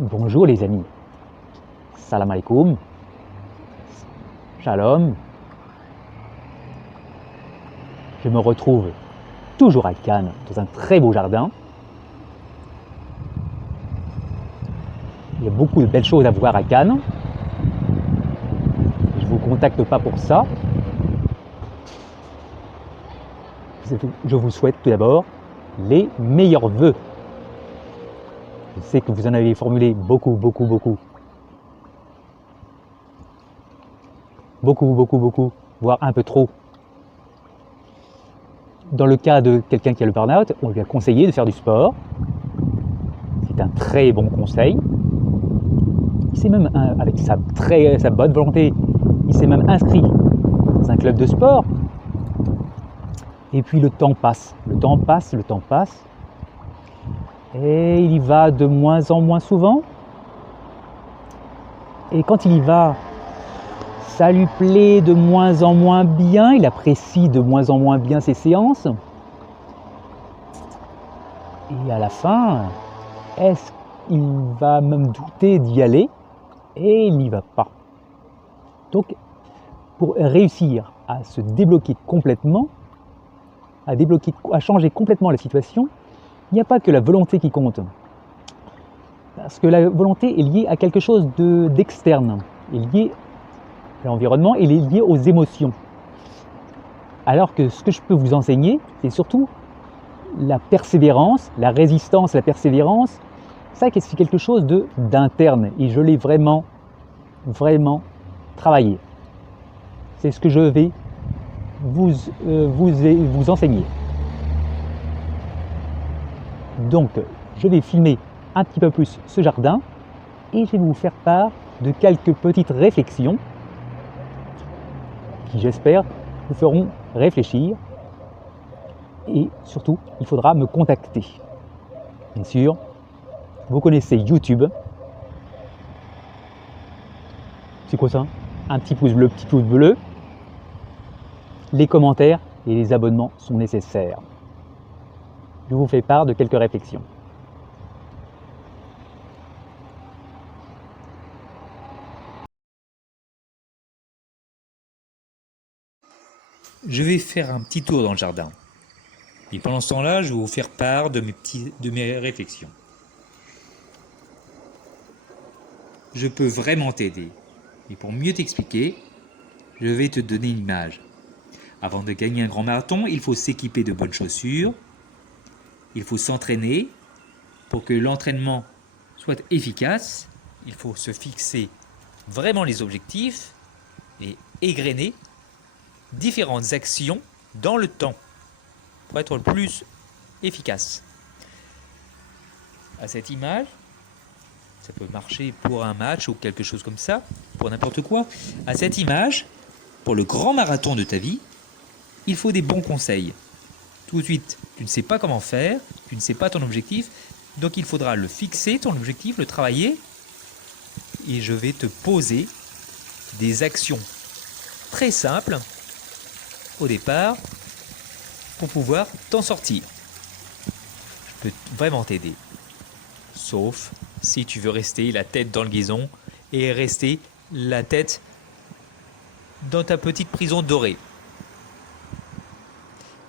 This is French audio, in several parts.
Bonjour les amis, salam alaikum, shalom. Je me retrouve toujours à Cannes, dans un très beau jardin. Il y a beaucoup de belles choses à voir à Cannes. Je ne vous contacte pas pour ça. Je vous souhaite tout d'abord les meilleurs vœux. Je sais que vous en avez formulé beaucoup, voire un peu trop. Dans le cas de quelqu'un qui a le burn-out, on lui a conseillé de faire du sport. C'est un très bon conseil. Il s'est même, avec sa bonne volonté, il s'est même inscrit dans un club de sport. Et puis le temps passe. Et il y va de moins en moins souvent. Et quand il y va, ça lui plaît de moins en moins bien, il apprécie de moins en moins bien ses séances. Et à la fin, est-ce qu'il va même douter d'y aller? Et il n'y va pas. Donc, pour réussir à se débloquer complètement, à changer complètement la situation, il n'y a pas que la volonté qui compte. Parce que la volonté est liée à quelque chose d'externe, est liée à l'environnement, et est liée aux émotions. Alors que ce que je peux vous enseigner, c'est surtout la persévérance, la résistance, la persévérance. Ça, c'est quelque chose d'interne, et je l'ai vraiment travaillé. C'est ce que je vais vous enseigner. Donc, je vais filmer un petit peu plus ce jardin et je vais vous faire part de quelques petites réflexions qui, j'espère, vous feront réfléchir. Et surtout, il faudra me contacter. Bien sûr, vous connaissez YouTube. C'est quoi ça? Un petit pouce bleu. Les commentaires et les abonnements sont nécessaires. Je vous fais part de quelques réflexions. Je vais faire un petit tour dans le jardin. Et pendant ce temps-là, je vais vous faire part de mes réflexions. Je peux vraiment t'aider. Et pour mieux t'expliquer, je vais te donner une image. Avant de gagner un grand marathon, il faut s'équiper de bonnes chaussures. Il faut s'entraîner. Pour que l'entraînement soit efficace, il faut se fixer vraiment les objectifs et égrener différentes actions dans le temps pour être le plus efficace. À cette image, ça peut marcher pour un match ou quelque chose comme ça, pour n'importe quoi. À cette image, pour le grand marathon de ta vie, il faut des bons conseils. Tout de suite, tu ne sais pas comment faire, tu ne sais pas ton objectif, donc il faudra le fixer, ton objectif, le travailler, et je vais te poser des actions très simples au départ pour pouvoir t'en sortir. Je peux vraiment t'aider. Sauf si tu veux rester la tête dans le guéson et rester la tête dans ta petite prison dorée.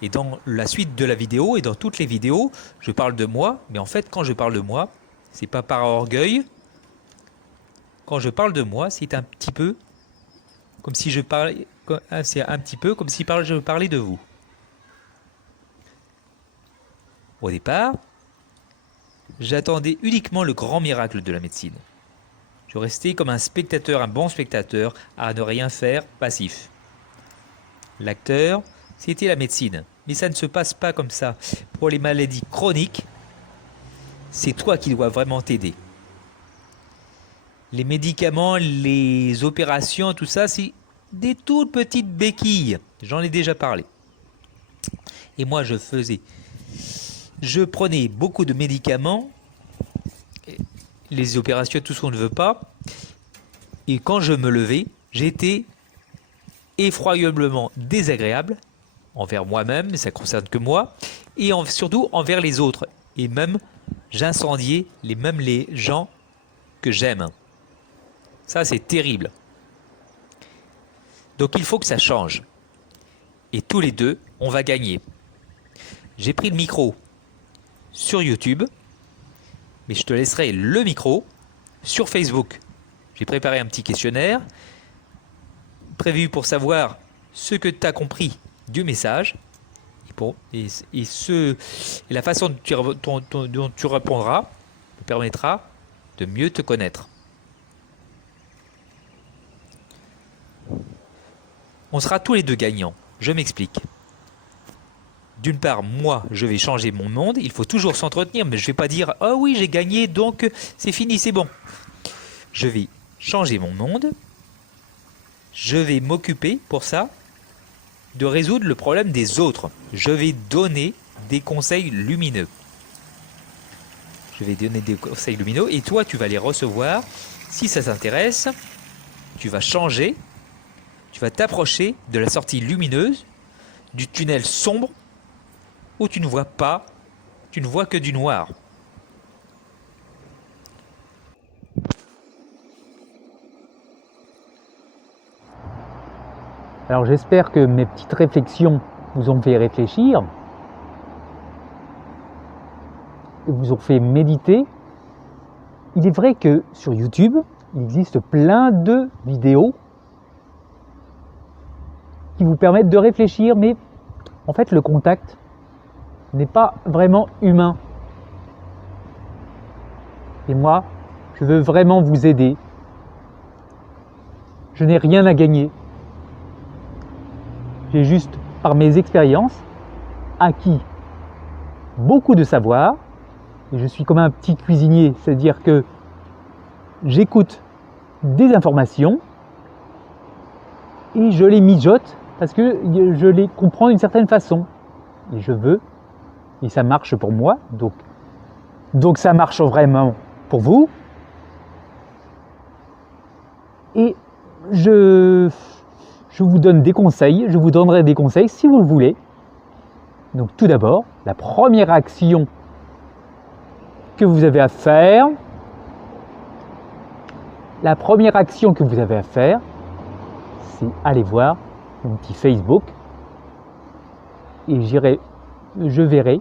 Et dans la suite de la vidéo et dans toutes les vidéos, je parle de moi, mais en fait quand je parle de moi, c'est pas par orgueil. Quand je parle de moi, c'est un petit peu comme si je parlais, je parlais de vous. Au départ, j'attendais uniquement le grand miracle de la médecine. Je restais comme un spectateur, un bon spectateur, à ne rien faire, passif. L'acteur, c'était la médecine. Mais ça ne se passe pas comme ça. Pour les maladies chroniques, c'est toi qui dois vraiment t'aider. Les médicaments, les opérations, tout ça, c'est des toutes petites béquilles. J'en ai déjà parlé. Et moi, je prenais beaucoup de médicaments, les opérations, tout ce qu'on ne veut pas. Et quand je me levais, j'étais effroyablement désagréable envers moi-même, mais ça ne concerne que moi, et surtout envers les autres. Et même, j'incendiais les gens que j'aime. Ça, c'est terrible. Donc il faut que ça change. Et tous les deux, on va gagner. J'ai pris le micro sur YouTube, mais je te laisserai le micro sur Facebook. J'ai préparé un petit questionnaire prévu pour savoir ce que tu as compris du message et la façon dont tu répondras me permettra de mieux te connaître. On sera tous les deux gagnants. Je m'explique. D'une part, moi, je vais changer mon monde. Il faut toujours s'entretenir, mais je ne vais pas dire « Ah oui, j'ai gagné, donc c'est fini, c'est bon ». Je vais changer mon monde. Je vais m'occuper, pour ça, de résoudre le problème des autres. Je vais donner des conseils lumineux. Je vais donner des conseils lumineux et toi, tu vas les recevoir. Si ça t'intéresse, tu vas changer. Tu vas t'approcher de la sortie lumineuse, du tunnel sombre, où tu ne vois pas, tu ne vois que du noir. Alors j'espère que mes petites réflexions vous ont fait réfléchir, vous ont fait méditer. Il est vrai que sur YouTube, il existe plein de vidéos qui vous permettent de réfléchir, mais en fait le contact n'est pas vraiment humain. Et moi, je veux vraiment vous aider. Je n'ai rien à gagner. J'ai juste, par mes expériences, acquis beaucoup de savoir. Et je suis comme un petit cuisinier, c'est-à-dire que j'écoute des informations et je les mijote parce que je les comprends d'une certaine façon. Et je veux, et ça marche pour moi, donc ça marche vraiment pour vous. Et je vous donne des conseils, je vous donnerai des conseils si vous le voulez. Donc tout d'abord, la première action que vous avez à faire, c'est aller voir mon petit Facebook et je verrai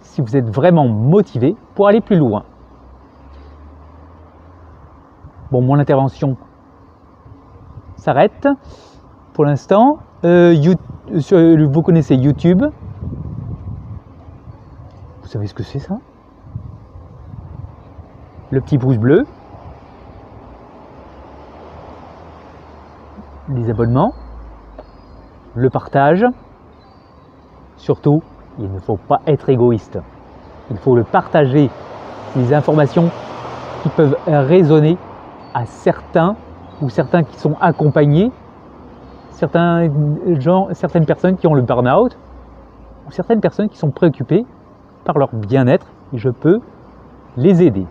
si vous êtes vraiment motivé pour aller plus loin. Bon, mon intervention s'arrête pour l'instant. Vous connaissez YouTube. Vous savez ce que c'est ça? Le petit pouce bleu. Les abonnements. Le partage. Surtout, il ne faut pas être égoïste. Il faut le partager. Les informations qui peuvent résonner à certains ou certains qui sont accompagnés, certaines personnes qui ont le burn-out ou certaines personnes qui sont préoccupées par leur bien-être et je peux les aider.